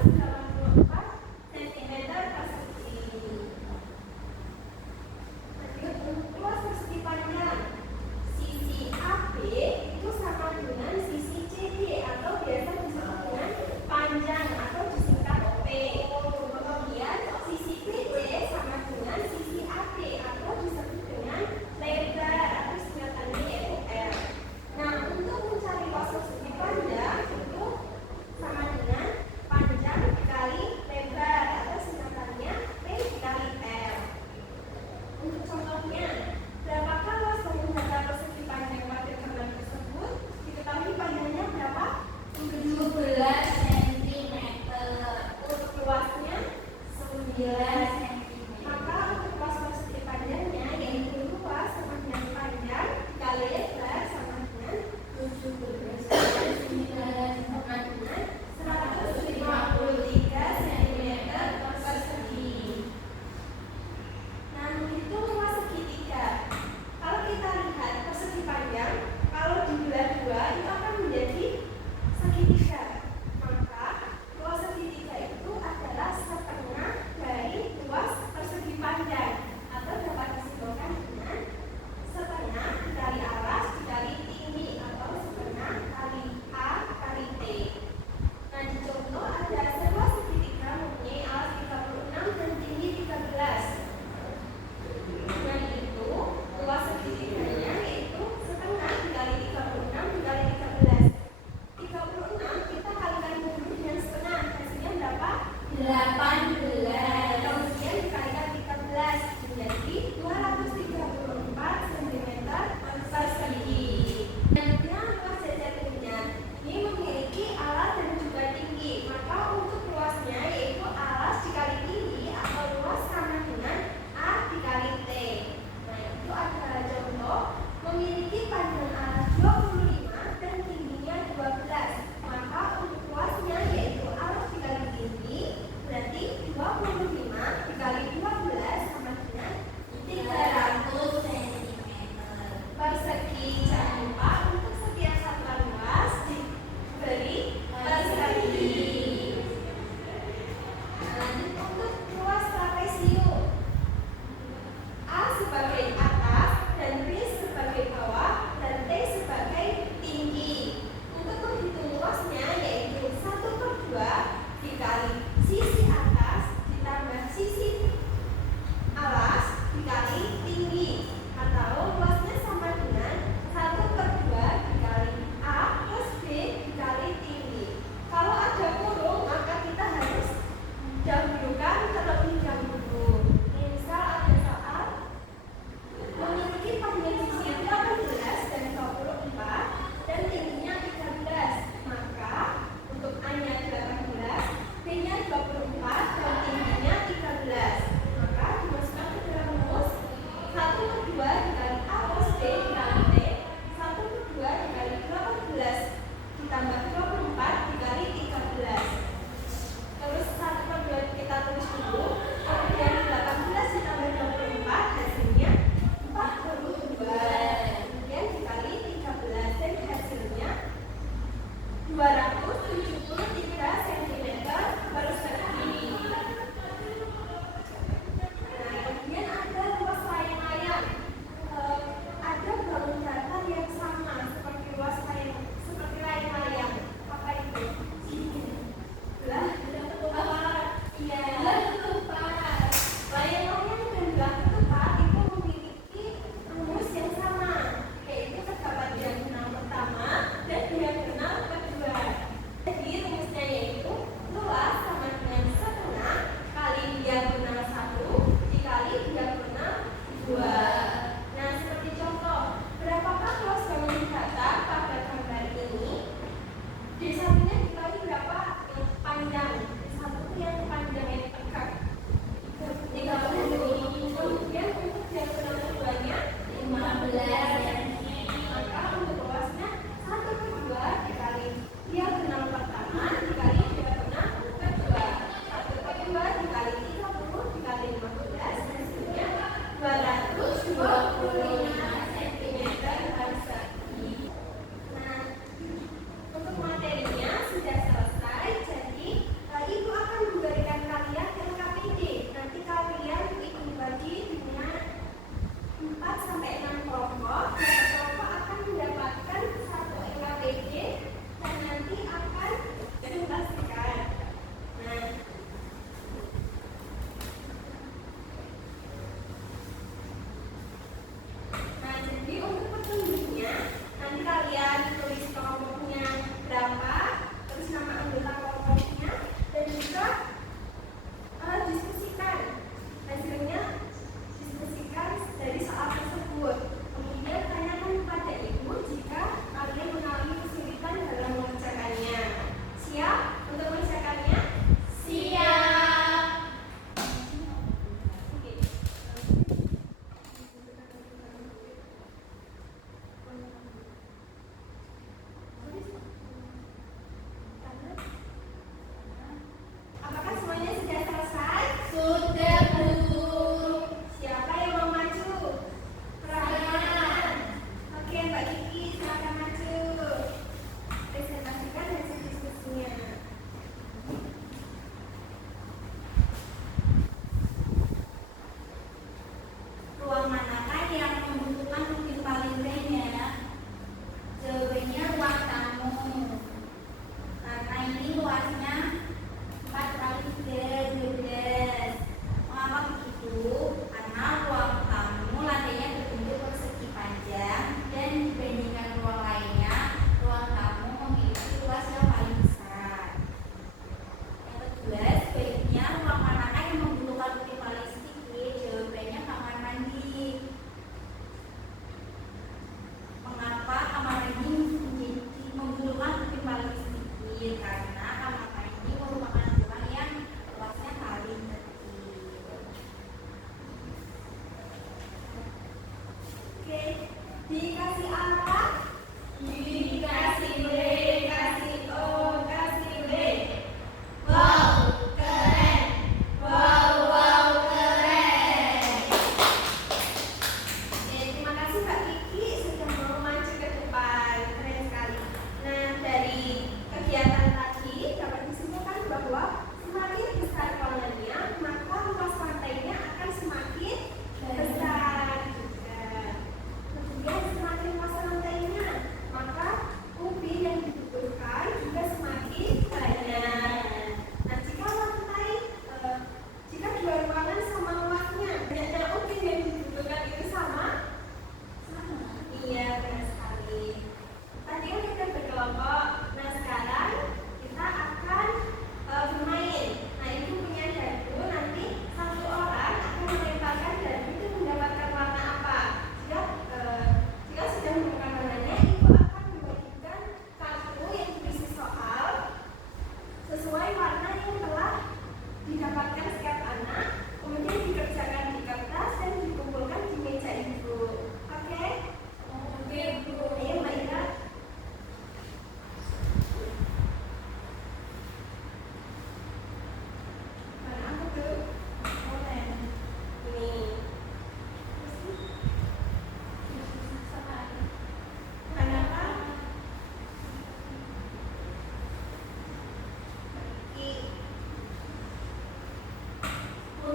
184 cm persegi. Lanjut, untuk luas persegi panjang sisi AB itu sama dengan sisi CD atau biasa disebut dengan panjang atau disingkat P. Kemudian sisi BC sama dengan sisi AD atau disebut dengan lebar atau singkatannya yaitu L. Nah, untuk mencari luas persegi panjang itu sama dengan panjang dikali lebar atau singkatannya P dikali L. Untuk contohnya, berapakah luas bangunan persegi panjang pada gambar tersebut? Diketahui panjangnya berapa? 17 cm. Untuk luasnya 9 cm. Maka untuk luas persegi panjangnya yaitu luas sama dengan panjang dikali lebar sama dengan 17 cm sama dengan 153 cm persegi. Nah, itu luas segitiga. Kalau kita lihat persegi panjang, kalau dibelah dua itu akan menjadi segitiga. Maka luas segitiga itu adalah setengah dari luas persegi panjang, atau dapat disimpulkan dengan setengah dikali alas dikali tinggi atau setengah kali A kali T. Nah, di contoh ada seluas segitiga mempunyai alas 36 dan tinggi 13. Nah, itu luas segitiganya yaitu setengah dikali 36 dikali 13. 36 kita kalikan dulu dengan setengah, hasilnya berapa? 18. Kemudian dikalikan 13 menjadi 234 cm persegi. Selanjutnya luas jatuhnya ini memiliki alas dan juga tinggi. Maka untuk luasnya yaitu alas dikali tinggi atau luas sama dengan A dikali T. Nah, itu adalah contoh memiliki panjang alas 25 dan tingginya 12. Maka untuk luasnya yaitu alas dikali tinggi berarti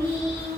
Umi.